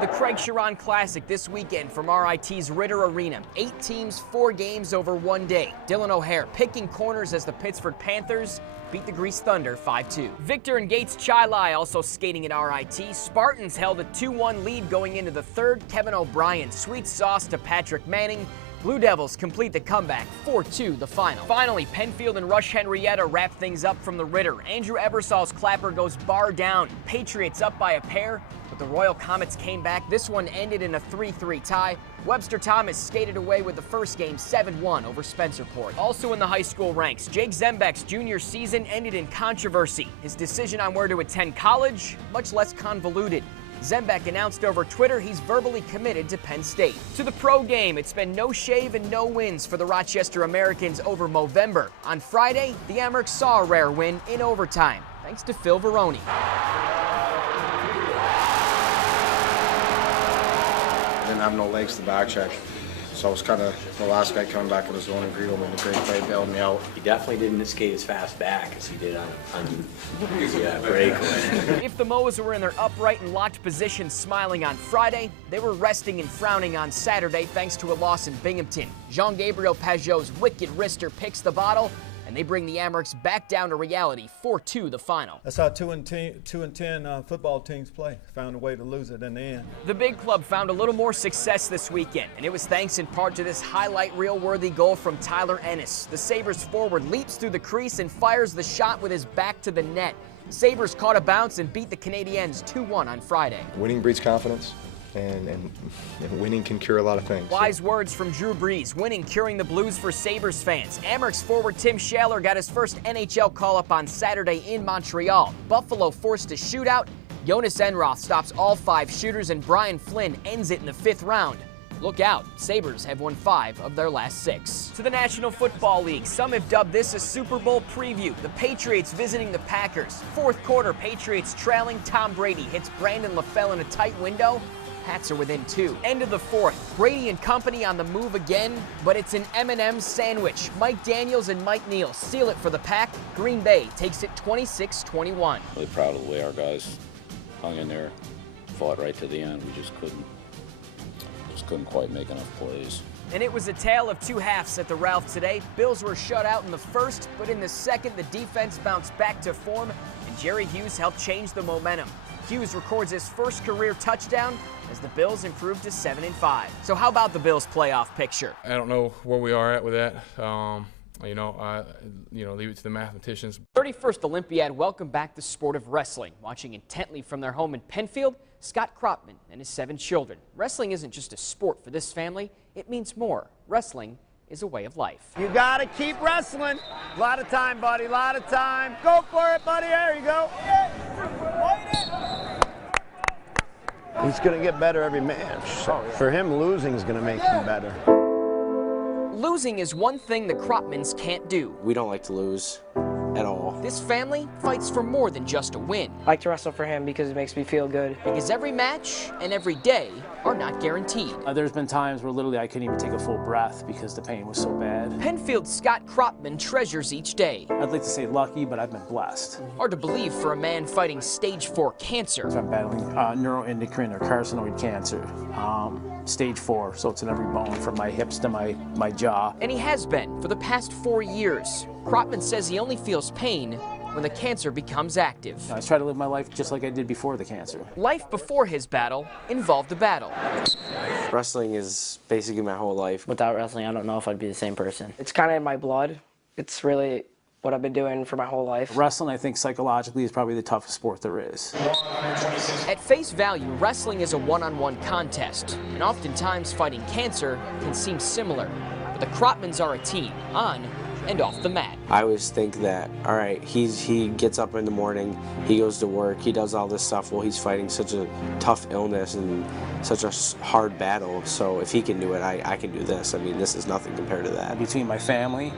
The Craig Sharon Classic this weekend from RIT's Ritter Arena. 8 teams, 4 games over 1 day. Dylan O'Hare picking corners as the Pittsburgh Panthers beat the Grease Thunder 5-2. Victor and Gates Chilai also skating at RIT. Spartans held a 2-1 lead going into the third. Kevin O'Brien sweet sauce to Patrick Manning. Blue Devils complete the comeback, 4-2 the final. Finally, Penfield and Rush Henrietta wrap things up from the Ritter. Andrew Ebersol's clapper goes bar down. Patriots up by a pair, but the Royal Comets came back. This one ended in a 3-3 tie. Webster Thomas skated away with the first game 7-1 over Spencerport. Also in the high school ranks, Jake Zembeck's junior season ended in controversy. His decision on where to attend college, much less convoluted. Zembeck announced over Twitter he's verbally committed to Penn State. To the pro game, it's been no shave and no wins for the Rochester Americans over Movember. On Friday, the Amerks saw a rare win in overtime, thanks to Phil Veroni. I didn't have no legs to back check. So I was kind of the last guy coming back in the zone, and Greedle made a great play, bailed me out. He definitely didn't skate as fast back as he did on the breakaway. If the Moes were in their upright and locked positions smiling on Friday, they were resting and frowning on Saturday thanks to a loss in Binghamton. Jean-Gabriel Pajot's wicked wrister picks the bottle, and they bring the Amerks back down to reality, 4-2 the final. That's how 2 and 10 football teams play. Found a way to lose it in the end. The big club found a little more success this weekend, and it was thanks in part to this highlight reel-worthy goal from Tyler Ennis. The Sabres forward leaps through the crease and fires the shot with his back to the net. Sabres caught a bounce and beat the Canadiens 2-1 on Friday. Winning breeds confidence. And winning can cure a lot of things. Wise words from Drew Brees, winning curing the blues for Sabres fans. Amerks forward Tim Schaller got his first NHL call-up on Saturday in Montreal. Buffalo forced a shootout. Jonas Enroth stops all 5 shooters, and Brian Flynn ends it in the 5th round. Look out, Sabres have won 5 of their last 6. To the National Football League, some have dubbed this a Super Bowl preview. The Patriots visiting the Packers. 4th quarter, Patriots trailing. Tom Brady hits Brandon LaFell in a tight window. Pats are within 2. End of the 4th. Brady and company on the move again, but it's an M&M's sandwich. Mike Daniels and Mike Neal seal it for the Pack. Green Bay takes it 26-21. Really proud of the way our guys hung in there, fought right to the end. We just couldn't quite make enough plays. And it was a tale of 2 halves at the Ralph today. Bills were shut out in the first, but in the second, the defense bounced back to form, and Jerry Hughes helped change the momentum. Hughes records his first career touchdown as the Bills improve to 7-5. So how about the Bills' playoff picture? I don't know where we are at with that. Leave it to the mathematicians. 31st Olympiad welcome back the sport of wrestling. Watching intently from their home in Penfield, Scott Kropman and his 7 children. Wrestling isn't just a sport for this family, it means more. Wrestling is a way of life. You gotta keep wrestling. A lot of time, buddy, a lot of time. Go for it, buddy, there you go. He's gonna get better every match. For him, losing is gonna make him better. Losing is one thing the Kropmans can't do. We don't like to lose at all. This family fights for more than just a win. I like to wrestle for him because it makes me feel good. Because every match and every day are not guaranteed. There's been times where literally I couldn't even take a full breath because the pain was so bad. Penfield's Scott Kropman treasures each day. I'd like to say lucky, but I've been blessed. Hard to believe for a man fighting stage 4 cancer. I'm battling neuroendocrine or carcinoid cancer, stage 4, so it's in every bone from my hips to my jaw. And he has been for the past 4 years. Kropman says he only feels pain when the cancer becomes active. I try to live my life just like I did before the cancer. Life before his battle involved a battle. Wrestling is basically my whole life. Without wrestling, I don't know if I'd be the same person. It's kind of in my blood. It's really what I've been doing for my whole life. Wrestling, I think, psychologically is probably the toughest sport there is. At face value, wrestling is a one-on-one contest, and oftentimes fighting cancer can seem similar. But the Kropmans are a team, on and off the mat. I always think that, all right, he gets up in the morning, he goes to work, he does all this stuff while he's fighting such a tough illness and such a hard battle. So if he can do it, I can do this. I mean, this is nothing compared to that. Between my family,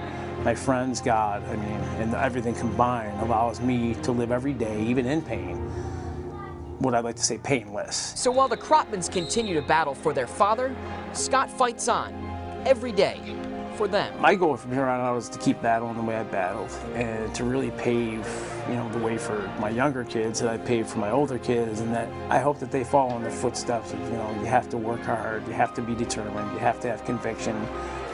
my friends, God, I mean, and everything combined allows me to live every day, even in pain, what I'd like to say painless. So while the Kropmans continue to battle for their father, Scott fights on every day for them. My goal from here on out is to keep battling the way I battled and to really pave, the way for my younger kids that I paved for my older kids, and that I hope that they follow in the footsteps of, you have to work hard, you have to be determined, you have to have conviction,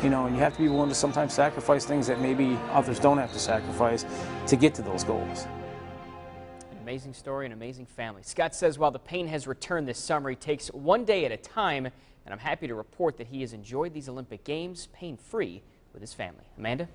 and you have to be willing to sometimes sacrifice things that maybe others don't have to sacrifice to get to those goals. An amazing story, an amazing family. Scott says while the pain has returned this summer, he takes one day at a time, and I'm happy to report that he has enjoyed these Olympic Games pain-free with his family. Amanda?